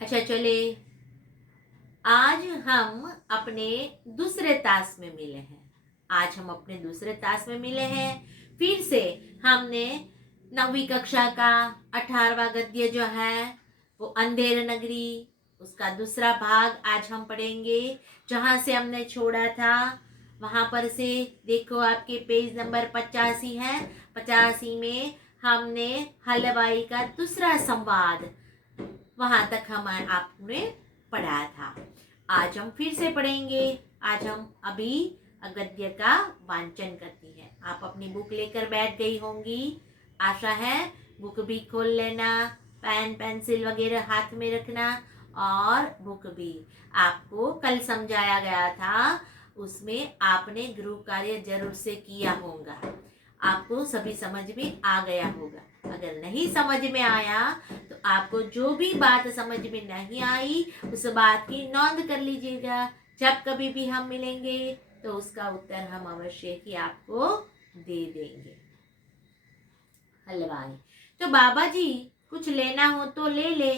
अच्छा चले, आज हम अपने दूसरे ताश में मिले हैं। आज हम अपने दूसरे ताश में मिले हैं। फिर से हमने 9वीं कक्षा का 18वां गद्य जो है वो अंधेर नगरी, उसका दूसरा भाग आज हम पढ़ेंगे। जहाँ से हमने छोड़ा था वहाँ पर से देखो, आपके पेज नंबर 85 है। 85 में हमने हलवाई का दूसरा संवाद, वहां तक हम आपने पढ़ा था। आज हम फिर से पढ़ेंगे। आज हम अभी गद्य का वांचन करती हैं। आप अपनी बुक लेकर बैठ गई होंगी, आशा है। बुक भी खोल लेना, पेन पेंसिल वगैरह हाथ में रखना। और बुक भी आपको कल समझाया गया था, उसमें आपने गृह कार्य जरूर से किया होगा। आपको सभी समझ में आ गया होगा। अगर नहीं समझ में आया तो आपको जो भी बात समझ में नहीं आई उस बात की नोंद कर लीजिएगा। जब कभी भी हम मिलेंगे तो उसका उत्तर हम अवश्य ही आपको दे देंगे। हलवाई, तो बाबा जी कुछ लेना हो तो ले ले।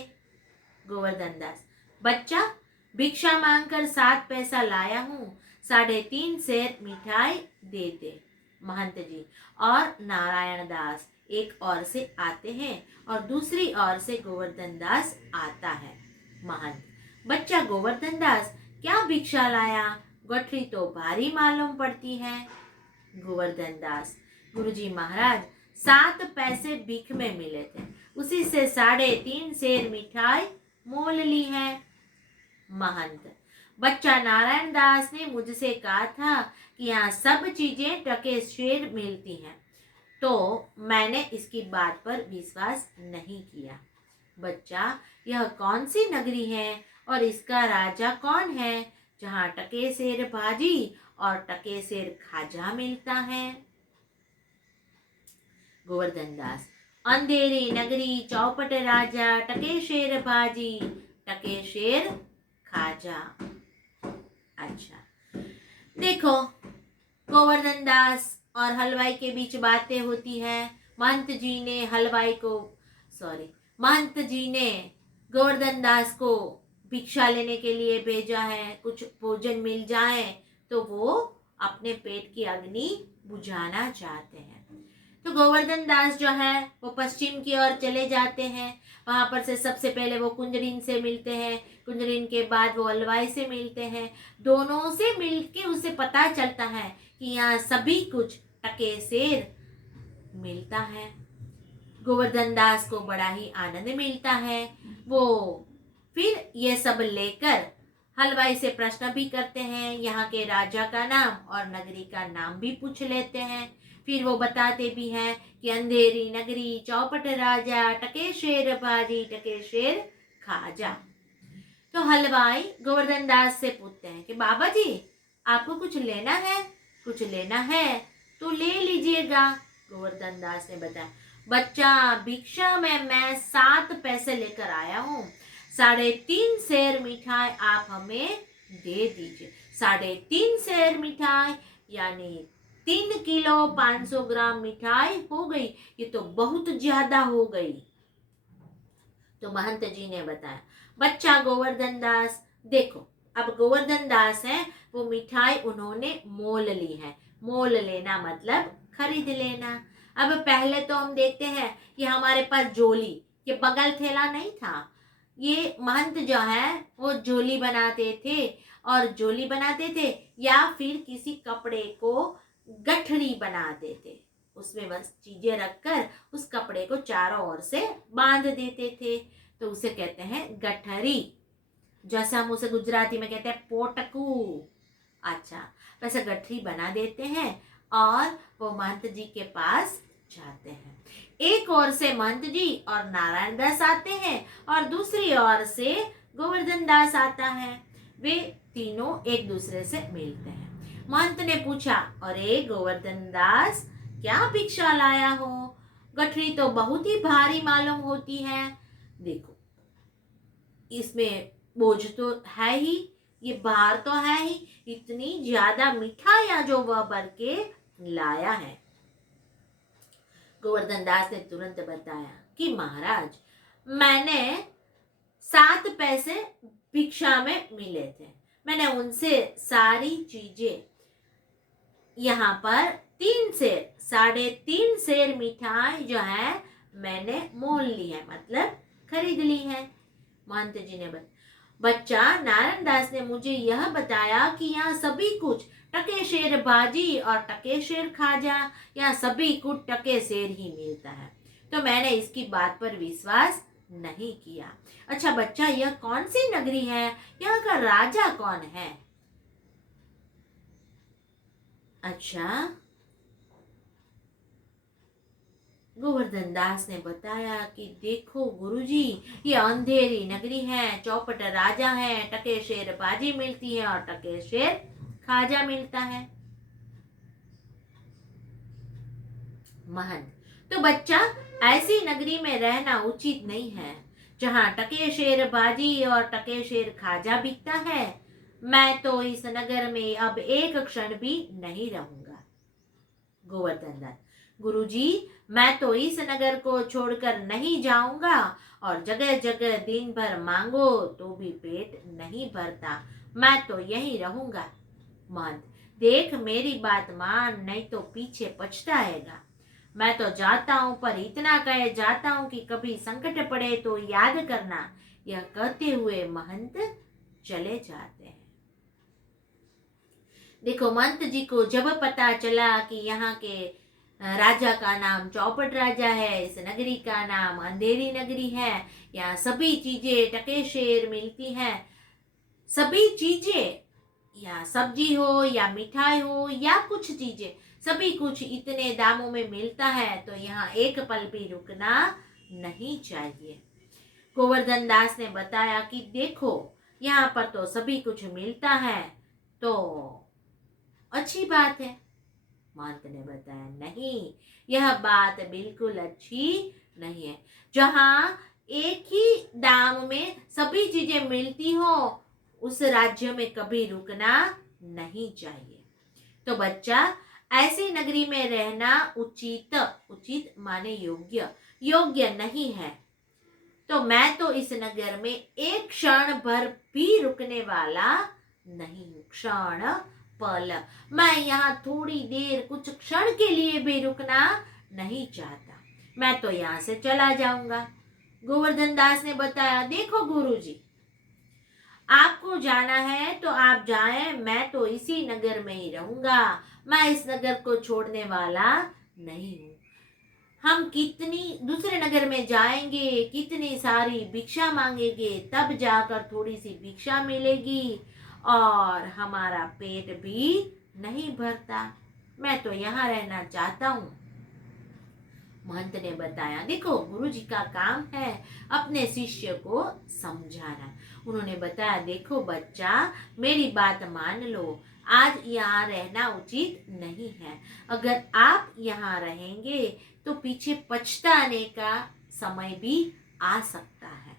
गोवर्धन दास, बच्चा भिक्षा मांगकर 7 पैसा लाया हूँ, 3.5 सेर मिठाई दे दे। महंत जी और नारायण दास एक ओर से आते हैं और दूसरी ओर से गोवर्धन दास आता है। महंत, बच्चा गोवर्धन दास क्या भिक्षा लाया, गठरी तो भारी मालूम पड़ती है। गोवर्धन दास, गुरुजी महाराज 7 पैसे भीख में मिले थे, उसी से 3.5 सेर मिठाई मोल ली है। महंत, बच्चा नारायण दास ने मुझसे कहा था कि यहाँ सब चीजें टके शेर मिलती हैं, तो मैंने इसकी बात पर विश्वास नहीं किया। बच्चा, यह कौन सी नगरी है और इसका राजा कौन है जहाँ टके शेर भाजी और टके शेर खाजा मिलता है। गोवर्धन दास, अंधेरी नगरी, चौपट राजा, टके शेर भाजी, टके शेर खाजा। अच्छा, देखो, गोवर्धन दास और हलवाई के बीच बातें होती हैं। महंत जी ने हलवाई को महंत जी ने गोवर्धन दास को भिक्षा लेने के लिए भेजा है। कुछ भोजन मिल जाए तो वो अपने पेट की अग्नि बुझाना चाहते हैं। तो गोवर्धन दास जो है वो पश्चिम की ओर चले जाते हैं। वहां पर से सबसे पहले वो कुंजरीन से मिलते हैं, कुंजरीन के बाद वो हलवाई से मिलते हैं। दोनों से मिलके उसे पता चलता है कि यहाँ सभी कुछ टके शेर मिलता है। गोवर्धन दास को बड़ा ही आनंद मिलता है। वो फिर ये सब लेकर हलवाई से प्रश्न भी करते हैं, यहाँ के राजा का नाम और नगरी का नाम भी पूछ लेते हैं। फिर वो बताते भी हैं कि अंधेरी नगरी, चौपट राजा, टके शेर भाजी, टके शेर खाजा। तो हलवाई गोवर्धन दास से पूछते हैं कि बाबा जी आपको कुछ लेना है? कुछ लेना है तो ले लीजिएगा। गोवर्धन दास ने बताया, बच्चा भिक्षा में मैं 7 पैसे लेकर आया हूँ, 3.5 सेर मिठाई आप हमें दे दीजिए। 3.5 सेर मिठाई यानी 3 किलो 500 ग्राम मिठाई हो गई। ये तो बहुत ज्यादा हो गई। तो महंत जी ने बताया, बच्चा गोवर्धन दास देखो, अब गोवर्धन दास है वो मिठाई उन्होंने मोल ली है। मोल लेना मतलब खरीद लेना। अब पहले तो हम देखते हैं कि हमारे पास जोली, ये बगल थैला नहीं था। ये महंत जो है वो जोली बनाते थे, और जोली बनाते थे या फिर किसी कपड़े को गठरी बनाते थे। उसमें बस चीजें रखकर उस कपड़े को चारों ओर से बांध देते थे, तो उसे कहते हैं गठरी। जैसे हम उसे गुजराती में कहते हैं पोटकू। अच्छा, वैसे गठरी बना देते हैं और वो महंत जी के पास जाते हैं। एक ओर से महंत जी और नारायण दास आते हैं और दूसरी ओर से गोवर्धन दास आता है। वे तीनों एक दूसरे से मिलते हैं। महंत ने पूछा, अरे गोवर्धन दास क्या भिक्षा लाया हो? गठरी तो बहुत ही भारी मालूम होती है। देखो, इसमें बोझ तो है ही, ये भार तो है ही, इतनी ज्यादा मिठाइयां जो वह भर के लाया है। गोवर्धन दास ने तुरंत बताया कि महाराज मैंने 7 पैसे भिक्षा में मिले थे। मैंने उनसे सारी चीजें यहाँ पर 3 सेर 3.5 सेर मिठाई जो है मैंने मोल ली है, मतलब खरीद ली है। महंत जी ने बच्चा नारायण दास ने मुझे यह बताया कि यहाँ सभी कुछ टके शेर भाजी और टके शेर खाजा, यहाँ सभी कुछ टके शेर ही मिलता है, तो मैंने इसकी बात पर विश्वास नहीं किया। अच्छा बच्चा, यह कौन सी नगरी है, यहाँ का राजा कौन है? अच्छा, गोवर्धन दास ने बताया कि देखो गुरुजी, ये अंधेरी नगरी है, चौपट राजा है, टके शेर बाजी मिलती है और टके शेर खाजा मिलता है। महंत, तो बच्चा ऐसी नगरी में रहना उचित नहीं है जहाँ टके शेर बाजी और टके शेर खाजा बिकता है। मैं तो इस नगर में अब एक क्षण भी नहीं रहूंगा। गोवर्धन दास, गुरुजी, मैं तो इस नगर को छोड़कर नहीं जाऊंगा और जगह जगह दिन भर मांगो तो भी पेट नहीं भरता, मैं तो यहीं रहूंगा। महंत, देख मेरी बात मान, नहीं तो पीछे पछताएगा। मैं तो जाता हूं, पर इतना कहे जाता हूं कि कभी संकट पड़े तो याद करना। यह कहते हुए महंत चले जाते हैं। देखो, महंत जी को जब पता चला कि यहाँ के राजा का नाम चौपट राजा है, इस नगरी का नाम अंधेरी नगरी है, यहाँ सभी चीजें टके शेर मिलती हैं, सभी चीजें, या सब्जी हो या मिठाई हो या कुछ चीजें, सभी कुछ इतने दामों में मिलता है, तो यहाँ एक पल भी रुकना नहीं चाहिए। गोवर्धन दास ने बताया कि देखो, यहाँ पर तो सभी कुछ मिलता है, तो अच्छी बात है। महंत ने बताया नहीं, यह बात बिल्कुल अच्छी नहीं है। जहाँ एक ही दाम में सभी चीजें मिलती हो, उस राज्य में कभी रुकना नहीं चाहिए। तो बच्चा, ऐसी नगरी में रहना उचित माने योग्य नहीं है। तो मैं तो इस नगर में एक क्षण भर भी रुकने वाला नहीं हूँ। क्षण पल, मैं यहाँ थोड़ी देर, कुछ क्षण के लिए भी रुकना नहीं चाहता, मैं तो यहाँ से चला जाऊंगा। गोवर्धन दास ने बताया, देखो गुरुजी, आपको जाना है तो आप जाएं, मैं तो इसी नगर में ही रहूंगा, मैं इस नगर को छोड़ने वाला नहीं हूँ। हम कितनी दूसरे नगर में जाएंगे, कितनी सारी भिक्षा मांगेंगे, तब जाकर थोड़ी सी भिक्षा मिलेगी और हमारा पेट भी नहीं भरता, मैं तो यहाँ रहना चाहता हूँ। महंत ने बताया, देखो गुरुजी का काम है अपने शिष्य को समझाना। उन्होंने बताया, देखो बच्चा, मेरी बात मान लो, आज यहाँ रहना उचित नहीं है। अगर आप यहाँ रहेंगे तो पीछे पछताने का समय भी आ सकता है।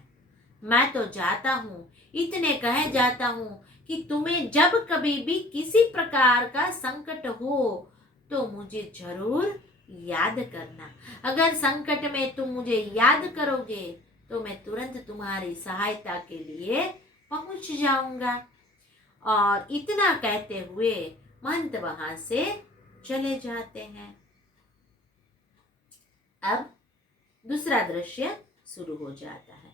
मैं तो जाता हूँ, इतने कहे जाता हूँ कि तुम्हें जब कभी भी किसी प्रकार का संकट हो तो मुझे जरूर याद करना। अगर संकट में तुम मुझे याद करोगे तो मैं तुरंत तुम्हारी सहायता के लिए पहुंच जाऊंगा। और इतना कहते हुए महंत वहां से चले जाते हैं। अब दूसरा दृश्य शुरू हो जाता है।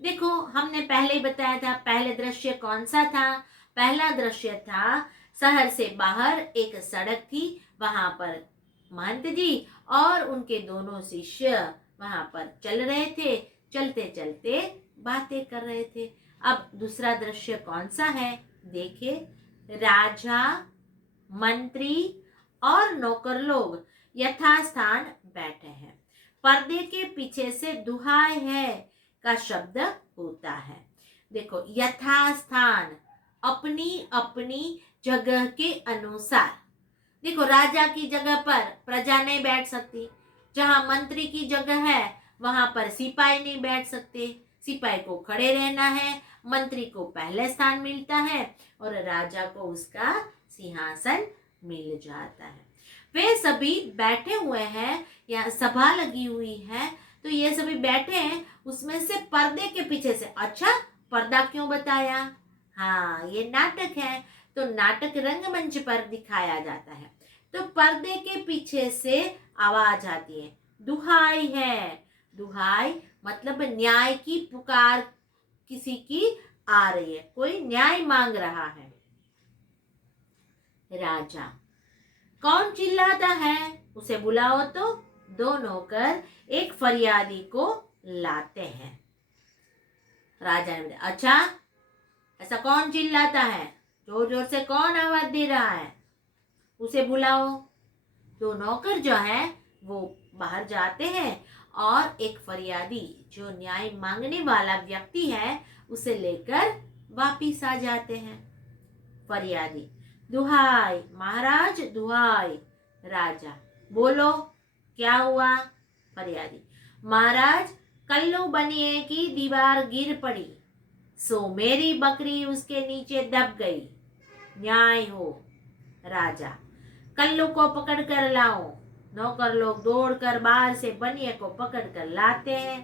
देखो, हमने पहले ही बताया था, पहले दृश्य कौन सा था? पहला दृश्य था, शहर से बाहर एक सड़क थी, वहां पर महंत जी और उनके दोनों शिष्य वहां पर चल रहे थे, चलते चलते बातें कर रहे थे। अब दूसरा दृश्य कौन सा है? देखिए, राजा, मंत्री और नौकर लोग यथास्थान बैठे हैं। पर्दे के पीछे से दुहाई है का शब्द होता है। देखो, यथास्थान, अपनी अपनी जगह के अनुसार। देखो, राजा की जगह पर प्रजा नहीं बैठ सकती, जहां मंत्री की जगह है वहां पर सिपाही नहीं बैठ सकते, सिपाही को खड़े रहना है, मंत्री को पहले स्थान मिलता है और राजा को उसका सिंहासन मिल जाता है। वे सभी बैठे हुए हैं, यहाँ सभा लगी हुई है, तो ये सभी बैठे हैं, उसमें से पर्दे के पीछे से, अच्छा पर्दा क्यों बताया? हाँ, ये नाटक है, तो नाटक रंगमंच पर दिखाया जाता है। तो पर्दे के पीछे से आवाज आती है, दुहाई है। दुहाई मतलब न्याय की पुकार किसी की आ रही है, कोई न्याय मांग रहा है। राजा, कौन चिल्लाता है? उसे बुलाओ। तो दो नौकर एक फरियादी को लाते हैं। राजा ने बोला, अच्छा, ऐसा कौन चिल्लाता है? जोर जोर से कौन आवाज दे रहा है? उसे बुलाओ। दो नौकर जो है वो बाहर जाते हैं और एक फरियादी जो न्याय मांगने वाला व्यक्ति है उसे लेकर वापिस आ जाते हैं। फरियादी, दुहाई महाराज, दुहाई। राजा, बोलो क्या हुआ? फरियादी, महाराज, कल्लू बनिए की दीवार गिर पड़ी, सो मेरी बकरी उसके नीचे दब गई, न्याय हो। राजा, कल्लू को पकड़ कर लाओ। नौकर लोग दौड़कर बाहर से बनिए को पकड़ कर लाते हैं।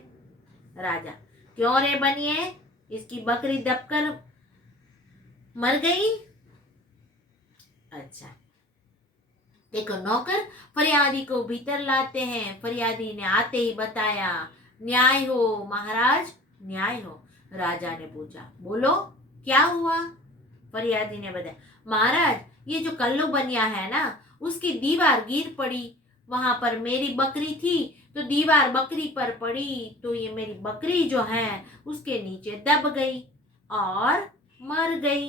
राजा, क्यों रे बनिए, इसकी बकरी दबकर मर गई? अच्छा, देखो, नौकर फरियादी को भीतर लाते हैं। फरियादी ने आते ही बताया, न्याय हो महाराज, न्याय हो। राजा ने पूछा, बोलो क्या हुआ? फरियादी ने बताया, महाराज, ये जो कल्लू बनिया है ना, उसकी दीवार गिर पड़ी, वहां पर मेरी बकरी थी, तो दीवार बकरी पर पड़ी, तो ये मेरी बकरी जो है उसके नीचे दब गई और मर गई।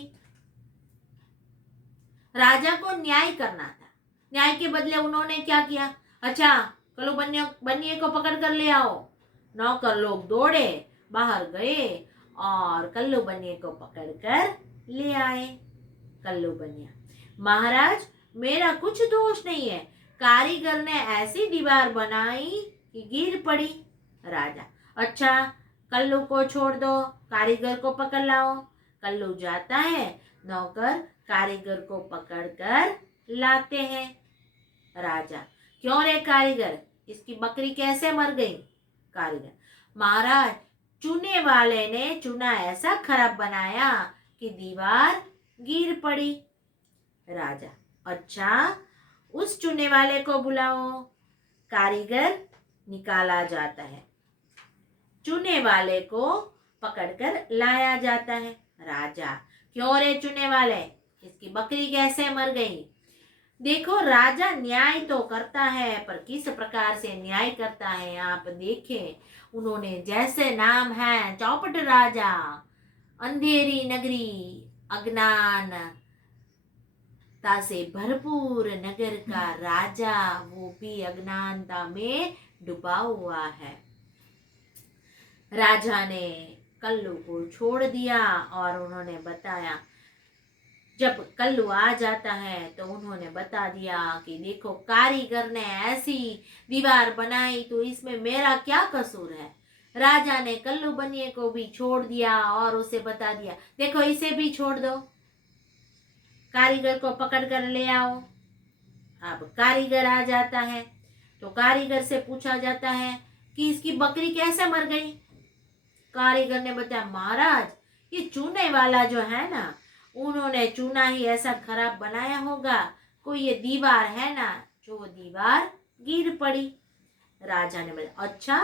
राजा को न्याय करना था। न्याय के बदले उन्होंने क्या किया? अच्छा, कल्लू बनिए को पकड़ कर ले आओ। नौकर लोग दौड़े, बाहर गए और कल्लू बनिए को पकड़ कर ले आए। कल्लू बनिया, महाराज, मेरा कुछ दोष नहीं है, कारीगर ने ऐसी दीवार बनाई कि गिर पड़ी। राजा, अच्छा, कल्लू को छोड़ दो, कारीगर को पकड़ लाओ। कल्लू जाता है, नौकर कारीगर को पकड़कर लाते हैं। राजा, क्यों रे कारीगर, इसकी बकरी कैसे मर गई? कारीगर, महाराज, चूने वाले ने चूना ऐसा खराब बनाया कि दीवार गिर पड़ी। राजा, अच्छा, उस चूने वाले को बुलाओ। कारीगर निकाला जाता है, चूने वाले को पकड़कर लाया जाता है। राजा, क्यों रे चूने वाले, इसकी बकरी कैसे मर गई? देखो, राजा न्याय तो करता है, पर किस प्रकार से न्याय करता है आप देखें। उन्होंने जैसे नाम है चौपट राजा, अंधेरी नगरी, अज्ञानता से भरपूर नगर का राजा, वो भी अज्ञानता में डूबा हुआ है। राजा ने कल्लू को छोड़ दिया और उन्होंने बताया, जब कल्लू आ जाता है तो उन्होंने बता दिया कि देखो, कारीगर ने ऐसी दीवार बनाई तो इसमें मेरा क्या कसूर है। राजा ने कल्लू बनिए को भी छोड़ दिया और उसे बता दिया, देखो, इसे भी छोड़ दो, कारीगर को पकड़ कर ले आओ। अब कारीगर आ जाता है तो कारीगर से पूछा जाता है कि इसकी बकरी कैसे मर गई। कारीगर ने बताया, महाराज, ये चूने वाला जो है ना, उन्होंने चूना ही ऐसा खराब बनाया होगा, कोई ये दीवार है ना, जो वो दीवार गिर पड़ी। राजा ने बोला, अच्छा,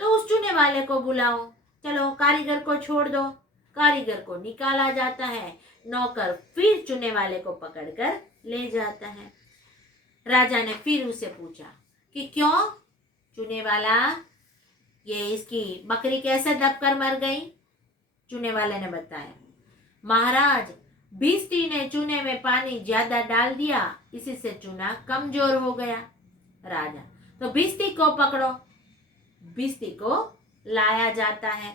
तो उस चूने वाले को बुलाओ। चलो, कारीगर को छोड़ दो। कारीगर को निकाला जाता है, नौकर फिर चूने वाले को पकड़कर ले जाता है। राजा ने फिर उसे पूछा कि क्यों चूने वाला, ये इसकी बकरी कैसे दबकर मर गई? चूने वाले ने बताया, महाराज, भिस्ती ने चूने में पानी ज्यादा डाल दिया, इसी से चूना कमजोर हो गया। राजा, तो भिस्ती को पकड़ो। भिस्ती को लाया जाता है।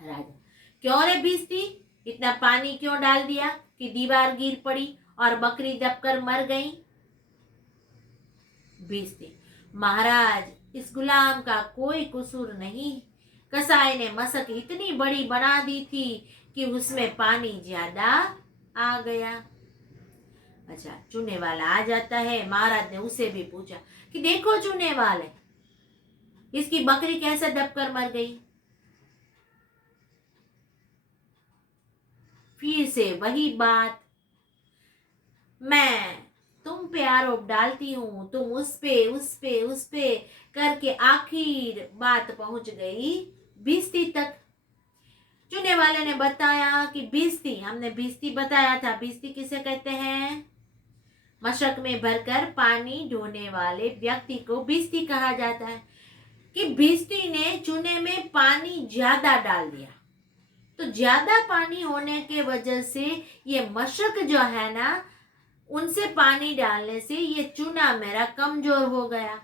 राजा, क्यों रे भिस्ती, इतना पानी क्यों डाल दिया कि दीवार गिर पड़ी और बकरी दबकर मर गई? भिस्ती, महाराज, इस गुलाम का कोई कसूर नहीं, कसाई ने मशक इतनी बड़ी बना दी थी कि उसमें पानी ज्यादा आ गया। अच्छा, चूने वाला आ जाता है। महाराज ने उसे भी पूछा कि देखो चूने वाले, इसकी बकरी कैसे दबकर मर गई? फिर से वही बात, मैं तुम पे आरोप डालती हूँ, तुम उस पे करके आखिर बात पहुंच गई भिस्ती तक। चुनने वाले ने बताया कि भिस्ती, हमने भिस्ती बताया था, भिस्ती किसे कहते हैं? मशक में भरकर पानी ढोने वाले व्यक्ति को भिस्ती कहा जाता है। कि भिस्ती ने चूने में पानी ज्यादा डाल दिया, तो ज्यादा पानी होने के वजह से ये मशक जो है ना, उनसे पानी डालने से ये चूना मेरा कमजोर हो गया।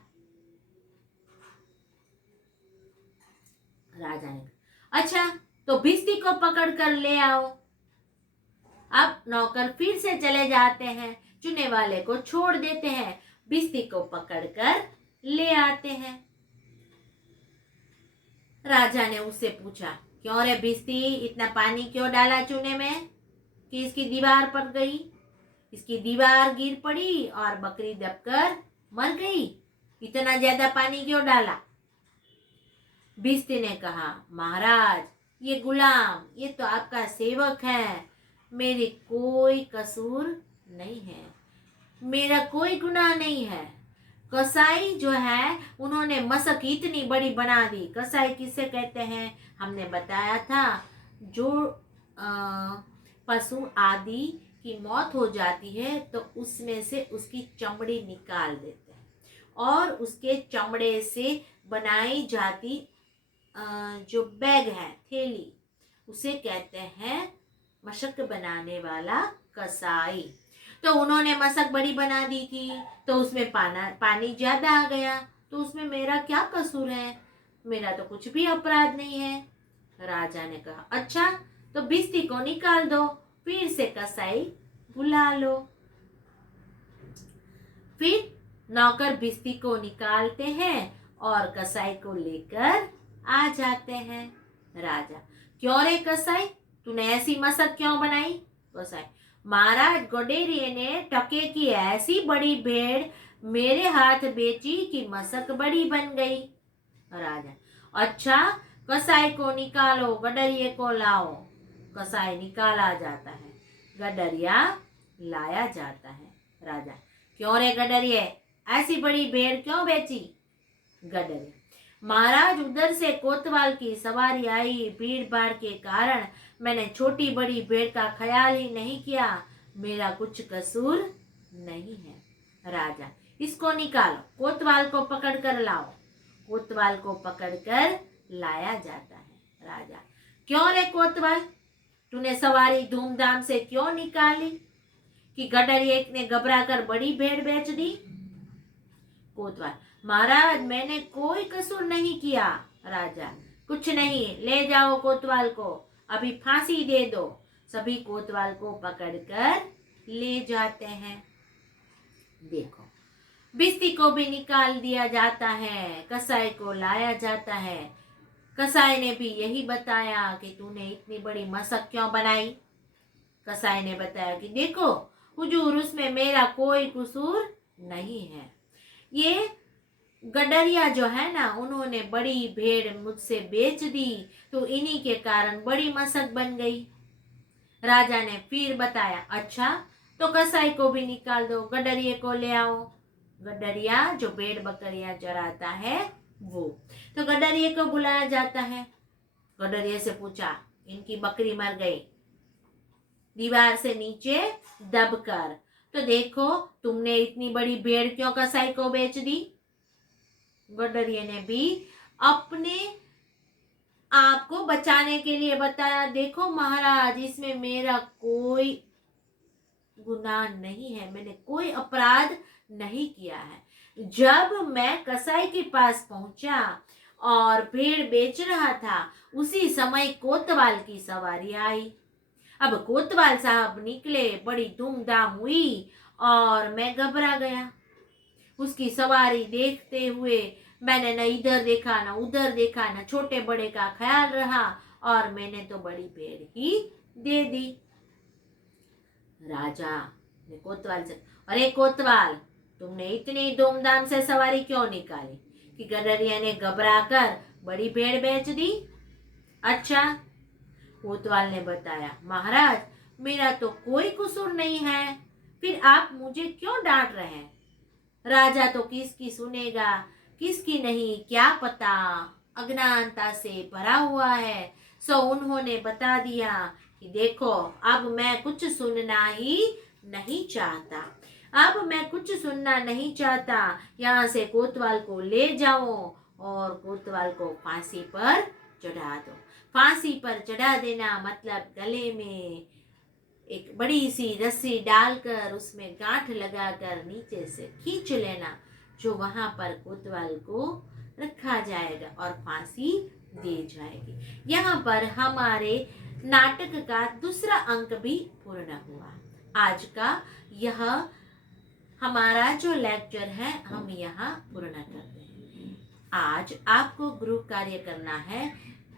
राजा ने अच्छा, तो भिस्ती को पकड़ कर ले आओ। अब नौकर फिर से चले जाते हैं, चुने वाले को छोड़ देते हैं, भिस्ती को पकड़कर ले आते हैं। राजा ने उससे पूछा, क्यों रे भिस्ती, इतना पानी क्यों डाला चूने में कि इसकी दीवार पर गई? इसकी दीवार गिर पड़ी और बकरी दबकर मर गई। इतना ज्यादा पानी क्यों डाला? भिस्ती ने कहा, महाराज, ये गुलाम, ये तो आपका सेवक है, मेरे कोई कसूर नहीं है, मेरा कोई गुनाह नहीं है। कसाई जो है उन्होंने मशक इतनी बड़ी बना दी। कसाई किसे कहते हैं? हमने बताया था, जो पशु आदि की मौत हो जाती है तो उसमें से उसकी चमड़ी निकाल देते हैं और उसके चमड़े से बनाई जाती जो बैग है, थैली, उसे कहते हैं मशक बनाने वाला कसाई। तो उन्होंने मशक बड़ी बना दी थी, तो उसमें पानी ज्यादा आ गया, तो उसमें मेरा क्या कसूर है? मेरा तो कुछ भी अपराध नहीं है। राजा ने कहा, अच्छा, तो भिस्ती को निकाल दो, फिर से कसाई बुला लो। फिर नौकर भिस्ती को निकालते हैं और कसाई को लेकर आ जाते हैं। राजा, क्यों रे कसाई, तूने ऐसी मशक क्यों बनाई? कसाई, महाराज, गडेरिये ने टके की ऐसी बड़ी भेड़ मेरे हाथ बेची कि मशक बड़ी बन गई। राजा, अच्छा, कसाई को निकालो, गडरिये को लाओ। कसाई निकाला जाता है, गडरिया लाया जाता है। राजा, क्यों रे गडरिये, ऐसी बड़ी भेड़ क्यों बेची? गडरिया, महाराज, उधर से कोतवाल की सवारी आई, भीड़ भाड़ के कारण मैंने छोटी बड़ी भेड़ का ख्याल ही नहीं किया, मेरा कुछ कसूर नहीं है। राजा, इसको निकालो, कोतवाल को पकड़ कर लाओ। कोतवाल को पकड़कर लाया जाता है। राजा, क्यों रे कोतवाल, तूने सवारी धूमधाम से क्यों निकाली कि गडरिये ने घबरा कर बड़ी भेड़ बेच दी? कोतवाल, महाराज, मैंने कोई कसूर नहीं किया। राजा, कुछ नहीं, ले जाओ कोतवाल को, अभी फांसी दे दो। सभी कोतवाल को पकड़कर ले जाते हैं। देखो, भिस्ती को भी निकाल दिया जाता है, कसाई को लाया जाता है। कसाई ने भी यही बताया कि तूने इतनी बड़ी मशक क्यों बनाई? कसाई ने बताया कि देखो हुजूर, उसमें मेरा कोई कसूर नहीं है। ये गडरिया जो है ना, उन्होंने बड़ी भेड़ मुझसे बेच दी, तो इन्हीं के कारण बड़ी मशक बन गई। राजा ने फिर बताया, अच्छा, तो कसाई को भी निकाल दो, गडरिये को ले आओ। गडरिया जो भेड़ बकरियां चराता है वो, तो गडरिये को बुलाया जाता है। गडरिये से पूछा, इनकी बकरी मर गई दीवार से नीचे दबकर, तो देखो तुमने इतनी बड़ी भेड़ क्यों कसाई को बेच दी? गडरिये ने भी अपने आप को बचाने के लिए बताया, देखो महाराज, इसमें मेरा कोई गुनाह नहीं है, मैंने कोई अपराध नहीं किया है। जब मैं कसाई के पास पहुंचा और भेड़ बेच रहा था, उसी समय कोतवाल की सवारी आई। अब कोतवाल साहब निकले, बड़ी धूमधाम हुई और मैं घबरा गया। उसकी सवारी देखते हुए मैंने न इधर देखा, न उधर देखा, न छोटे बड़े का ख्याल रहा और मैंने तो बड़ी भेड़ ही दे दी। राजा ने कोतवाल से, अरे कोतवाल, तुमने इतनी धूमधाम से सवारी क्यों निकाली कि गडरिया ने घबरा कर बड़ी भेड़ बेच दी? अच्छा, कोतवाल ने बताया, महाराज, मेरा तो कोई कसूर नहीं है, फिर आप मुझे क्यों डांट रहे हैं? राजा तो किसकी सुनेगा, किसकी नहीं, क्या पता, अज्ञानता से भरा हुआ है। सो उन्होंने बता दिया कि देखो, अब मैं कुछ सुनना ही नहीं चाहता, अब मैं कुछ सुनना नहीं चाहता। यहाँ से कोतवाल को ले जाओ और कोतवाल को फांसी पर चढ़ा दो। फांसी पर चढ़ा देना मतलब गले में एक बड़ी सी रस्सी डालकर उसमें गांठ लगाकर नीचे से खींच लेना, जो वहां पर कोतवाल को रखा जाएगा और फांसी दी जाएगी। यहाँ पर हमारे नाटक का दूसरा अंक भी पूर्ण हुआ। आज का यह हमारा जो लेक्चर है हम यहाँ पूर्ण करते हैं। आज आपको गृह कार्य करना है।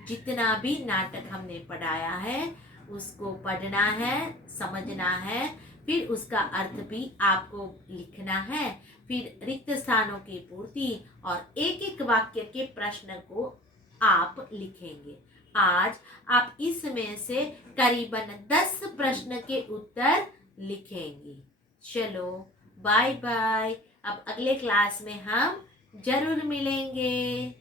जितना भी नाटक हमने पढ़ाया है उसको पढ़ना है, समझना है, फिर उसका अर्थ भी आपको लिखना है, फिर रिक्त स्थानों की पूर्ति और एक एक वाक्य के प्रश्न को आप लिखेंगे। आज आप इसमें से करीबन 10 प्रश्न के उत्तर लिखेंगे। चलो बाय बाय, अब अगले क्लास में हम जरूर मिलेंगे।